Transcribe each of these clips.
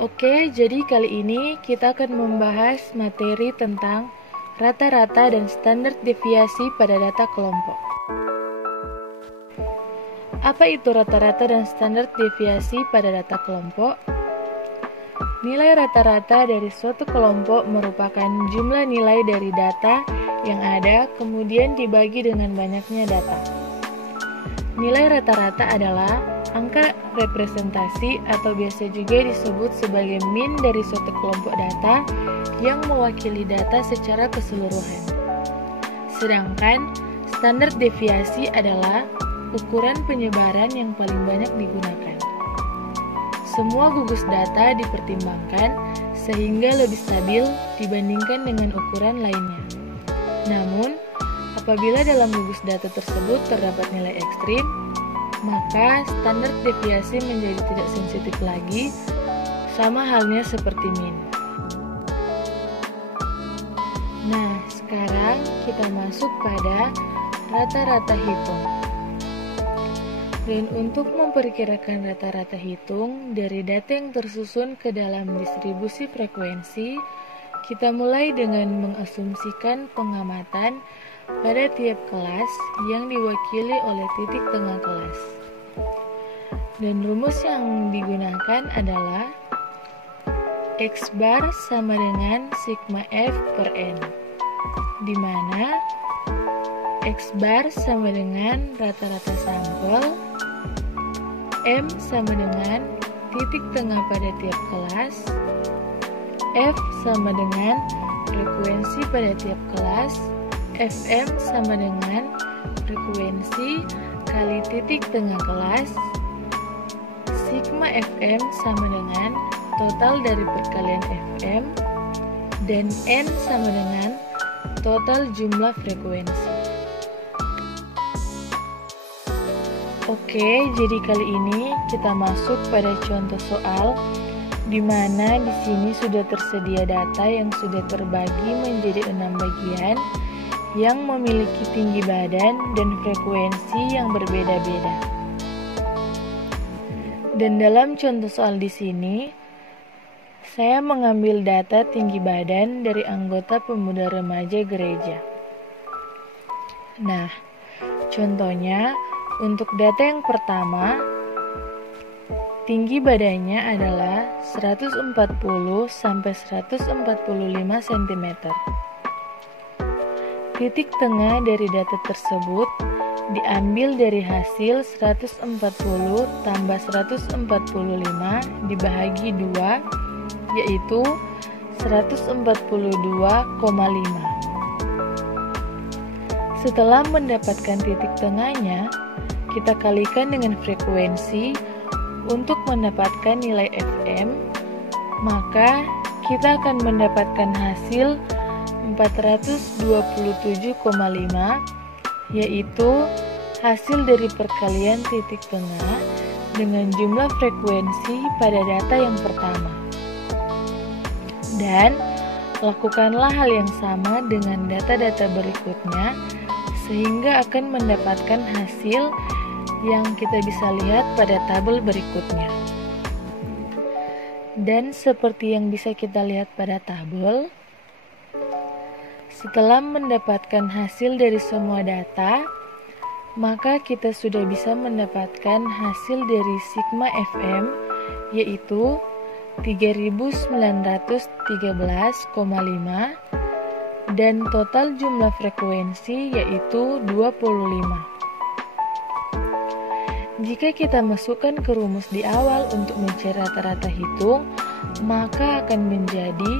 Oke, jadi kali ini kita akan membahas materi tentang rata-rata dan standar deviasi pada data kelompok. Apa itu rata-rata dan standar deviasi pada data kelompok? Nilai rata-rata dari suatu kelompok merupakan jumlah nilai dari data yang ada kemudian dibagi dengan banyaknya data. Nilai rata-rata adalah angka representasi atau biasa juga disebut sebagai mean dari suatu kelompok data yang mewakili data secara keseluruhan. Sedangkan standar deviasi adalah ukuran penyebaran yang paling banyak digunakan. Semua gugus data dipertimbangkan sehingga lebih stabil dibandingkan dengan ukuran lainnya. Namun, apabila dalam gugus data tersebut terdapat nilai ekstrim, maka standar deviasi menjadi tidak sensitif lagi, sama halnya seperti mean. Nah, sekarang kita masuk pada rata-rata hitung. Dan untuk memperkirakan rata-rata hitung dari data yang tersusun ke dalam distribusi frekuensi, kita mulai dengan mengasumsikan pengamatan pada tiap kelas yang diwakili oleh titik tengah kelas. Dan rumus yang digunakan adalah X bar sama dengan sigma F per N, di mana X bar sama dengan rata-rata sampel, M sama dengan titik tengah pada tiap kelas, F sama dengan frekuensi pada tiap kelas, Fm sama dengan frekuensi kali titik tengah kelas, sigma Fm sama dengan total dari perkalian Fm, dan N sama dengan total jumlah frekuensi. Oke, jadi kali ini kita masuk pada contoh soal di mana di sini sudah tersedia data yang sudah terbagi menjadi 6 bagian yang memiliki tinggi badan dan frekuensi yang berbeda-beda. Dan dalam contoh soal di sini, saya mengambil data tinggi badan dari anggota pemuda remaja gereja. Nah, contohnya untuk data yang pertama, tinggi badannya adalah 140 sampai 145 cm. Titik tengah dari data tersebut diambil dari hasil 140 tambah 145 dibagi 2, yaitu 142,5. Setelah mendapatkan titik tengahnya, kita kalikan dengan frekuensi untuk mendapatkan nilai Fm, maka kita akan mendapatkan hasil 427,5, yaitu hasil dari perkalian titik tengah dengan jumlah frekuensi pada data yang pertama. Dan lakukanlah hal yang sama dengan data-data berikutnya sehingga akan mendapatkan hasil yang kita bisa lihat pada tabel berikutnya. Dan seperti yang bisa kita lihat pada tabel, setelah mendapatkan hasil dari semua data, maka kita sudah bisa mendapatkan hasil dari sigma Fm, yaitu 3913,5, dan total jumlah frekuensi yaitu 25. Jika kita masukkan ke rumus di awal untuk mencari rata-rata hitung, maka akan menjadi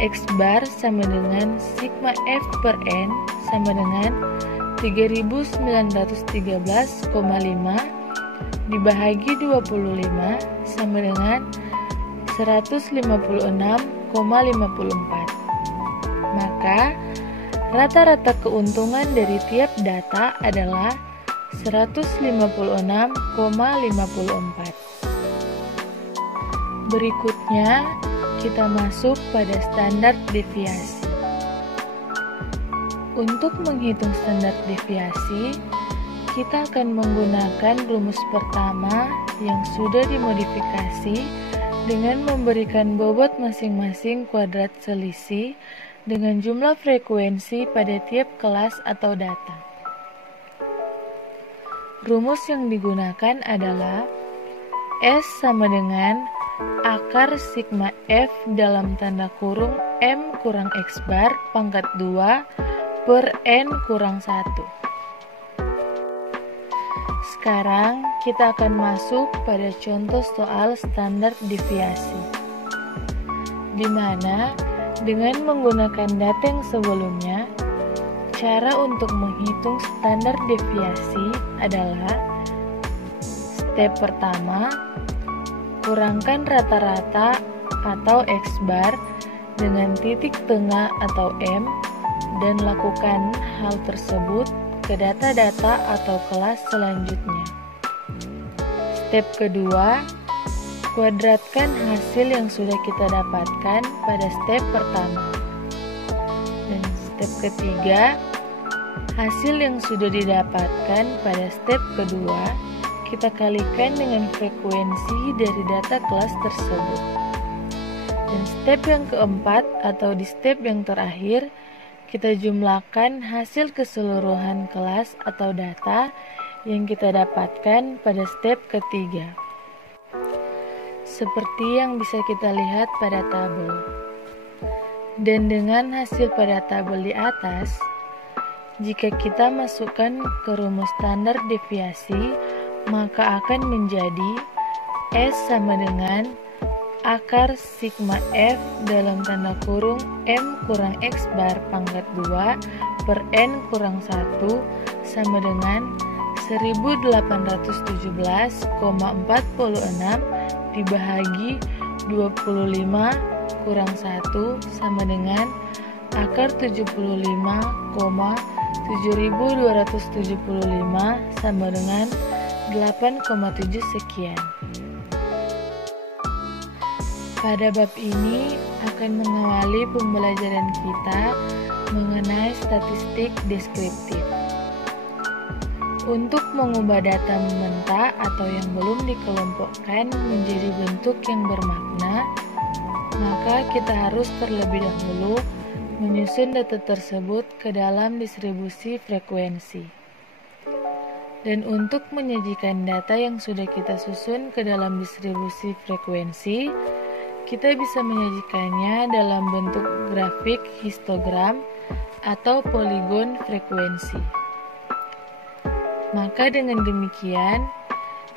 X bar sama dengan sigma F per N sama dengan 3913,5 dibagi 25 sama dengan 156,54. Maka rata-rata keuntungan dari tiap data adalah 156,54. Berikutnya, kita masuk pada standar deviasi. Untuk menghitung standar deviasi, kita akan menggunakan rumus pertama yang sudah dimodifikasi dengan memberikan bobot masing-masing kuadrat selisih dengan jumlah frekuensi pada tiap kelas atau data. Rumus yang digunakan adalah S sama dengan akar sigma F dalam tanda kurung M kurang X bar pangkat 2 per N kurang 1. Sekarang kita akan masuk pada contoh soal standar deviasi, di mana dengan menggunakan data yang sebelumnya, cara untuk menghitung standar deviasi adalah step pertama, kurangkan rata-rata atau X bar dengan titik tengah atau M dan lakukan hal tersebut ke data-data atau kelas selanjutnya. Step kedua, kuadratkan hasil yang sudah kita dapatkan pada step pertama. Dan step ketiga, hasil yang sudah didapatkan pada step kedua kita kalikan dengan frekuensi dari data kelas tersebut. Dan step yang keempat atau di step yang terakhir, kita jumlahkan hasil keseluruhan kelas atau data yang kita dapatkan pada step ketiga. Seperti yang bisa kita lihat pada tabel. Dan dengan hasil pada tabel di atas, jika kita masukkan ke rumus standar deviasi, maka akan menjadi S sama dengan akar sigma F dalam tanda kurung M kurang X bar pangkat 2 per N kurang 1 sama dengan 1817,46 dibahagi 25 kurang 1 sama dengan akar 75,7275 sama dengan 8,7 sekian. Pada bab ini akan mengawali pembelajaran kita mengenai statistik deskriptif. Untuk mengubah data mentah atau yang belum dikelompokkan menjadi bentuk yang bermakna, maka kita harus terlebih dahulu menyusun data tersebut ke dalam distribusi frekuensi. Dan untuk menyajikan data yang sudah kita susun ke dalam distribusi frekuensi, kita bisa menyajikannya dalam bentuk grafik histogram atau poligon frekuensi. Maka dengan demikian,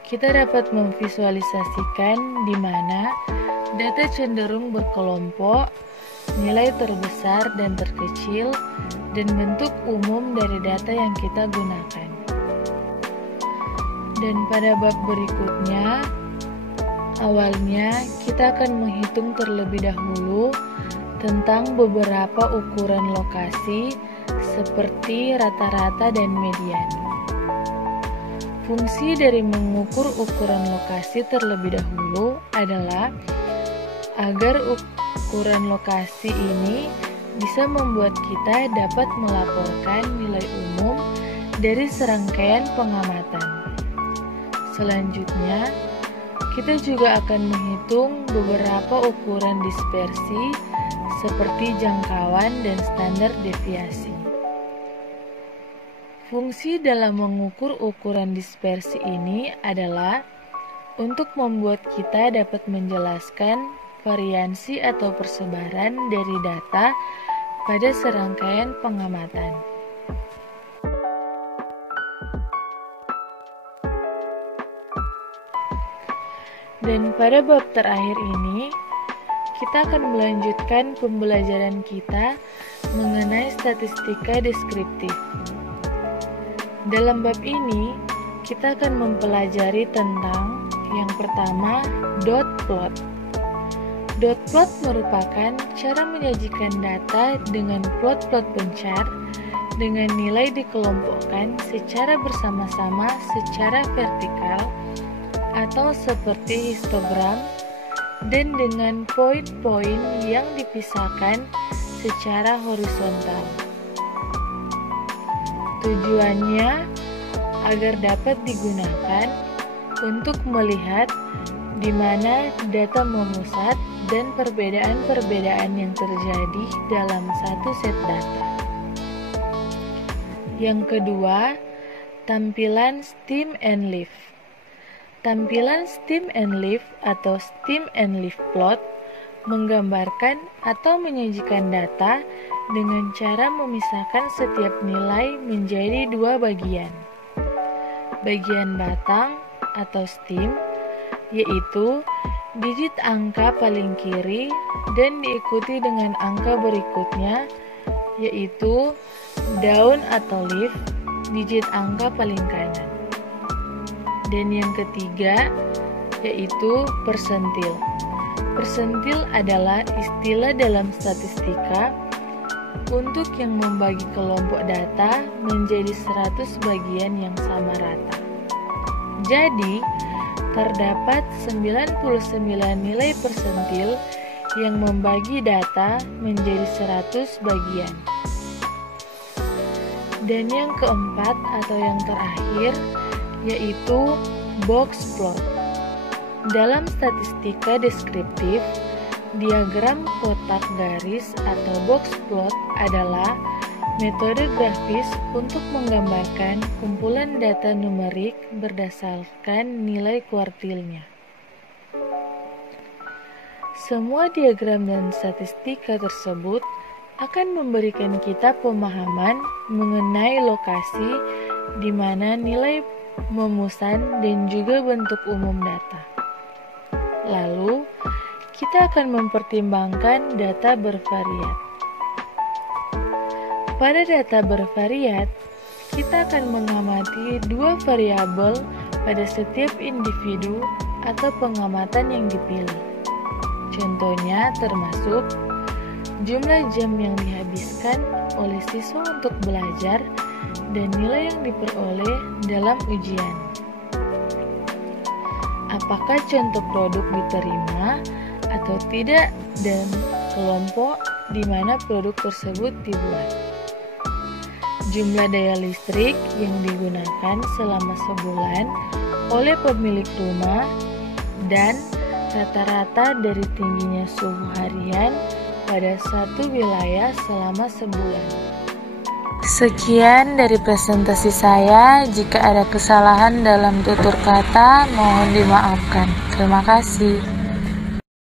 kita dapat memvisualisasikan di mana data cenderung berkelompok, nilai terbesar dan terkecil, dan bentuk umum dari data yang kita gunakan. Dan pada bab berikutnya, awalnya kita akan menghitung terlebih dahulu tentang beberapa ukuran lokasi seperti rata-rata dan median. Fungsi dari mengukur ukuran lokasi terlebih dahulu adalah agar ukuran lokasi ini bisa membuat kita dapat melaporkan nilai umum dari serangkaian pengamatan. Selanjutnya, kita juga akan menghitung beberapa ukuran dispersi seperti jangkauan dan standar deviasi. Fungsi dalam mengukur ukuran dispersi ini adalah untuk membuat kita dapat menjelaskan variansi atau persebaran dari data pada serangkaian pengamatan. Dan pada bab terakhir ini, kita akan melanjutkan pembelajaran kita mengenai statistika deskriptif. Dalam bab ini, kita akan mempelajari tentang yang pertama, dot plot. Dot plot merupakan cara menyajikan data dengan plot-plot bencar dengan nilai dikelompokkan secara bersama-sama secara vertikal atau seperti histogram dan dengan poin-poin yang dipisahkan secara horizontal. Tujuannya agar dapat digunakan untuk melihat di mana data memusat dan perbedaan-perbedaan yang terjadi dalam satu set data. Yang kedua, tampilan stem and leaf. Tampilan stem and leaf atau stem and leaf plot menggambarkan atau menyajikan data dengan cara memisahkan setiap nilai menjadi dua bagian. Bagian batang atau stem, yaitu digit angka paling kiri dan diikuti dengan angka berikutnya, yaitu daun atau leaf, digit angka paling kanan. Dan yang ketiga, yaitu persentil. Persentil adalah istilah dalam statistika untuk yang membagi kelompok data menjadi 100 bagian yang sama rata. Jadi, terdapat 99 nilai persentil yang membagi data menjadi 100 bagian. Dan yang keempat atau yang terakhir yaitu box plot. Dalam statistika deskriptif, diagram kotak garis atau box plot adalah metode grafis untuk menggambarkan kumpulan data numerik berdasarkan nilai kuartilnya. Semua diagram dan statistika tersebut akan memberikan kita pemahaman mengenai lokasi di mana nilai memusan dan juga bentuk umum data. Lalu, kita akan mempertimbangkan data bervariat. Pada data bervariat, kita akan mengamati dua variabel pada setiap individu atau pengamatan yang dipilih. Contohnya termasuk jumlah jam yang dihabiskan oleh siswa untuk belajar dan nilai yang diperoleh dalam ujian. Apakah contoh produk diterima atau tidak dan kelompok di mana produk tersebut dibuat. Jumlah daya listrik yang digunakan selama sebulan oleh pemilik rumah dan rata-rata dari tingginya suhu harian pada satu wilayah selama sebulan. Sekian dari presentasi saya. Jika ada kesalahan dalam tutur kata, mohon dimaafkan. Terima kasih.